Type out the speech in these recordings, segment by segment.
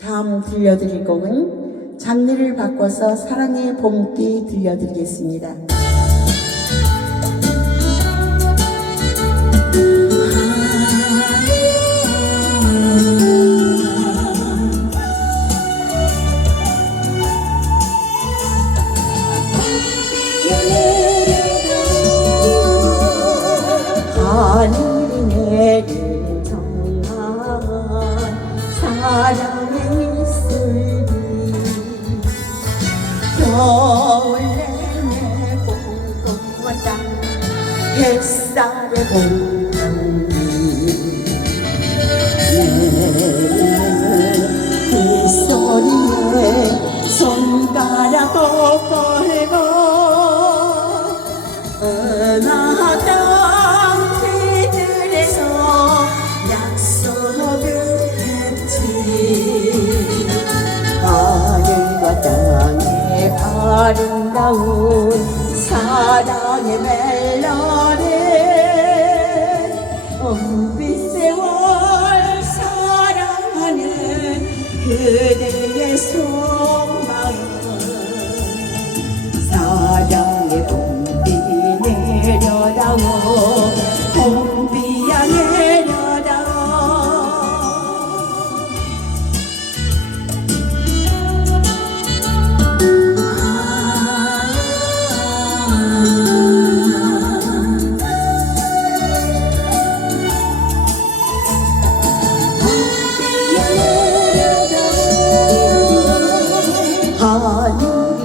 다음 들려드릴 곡은 장르를 바꿔서 사랑의 봄비 들려드리겠습니다. 하늘이 내린 정말 사랑의 햇살의 봄향기 내리는 빗소리에 손가락 꺾어내고 은하땅 뒤들에서 약속을 했지 하늘과 땅의 아름다운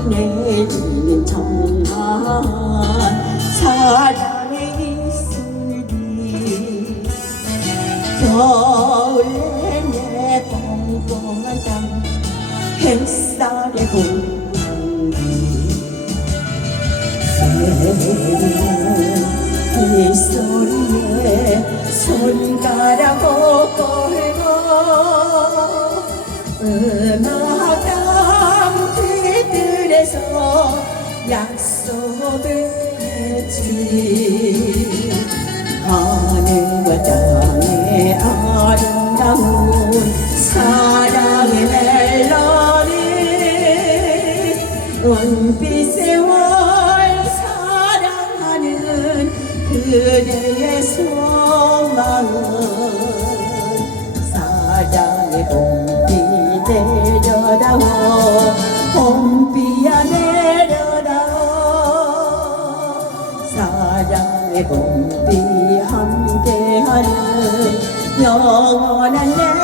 내리는 정말 사랑의 이슬이 겨울 내내 뽕뽕한 땅 햇살의 공기 이 소리에 손가락 꺾어고 음악당 뒤들에서 약속을 했지. 하늘과 땅의 아름다운 사랑의 멜로디 은빛의 월 사랑하는 그대의 속마음 사랑의 봄비 내려다오 봄비 함께하는 영원한 내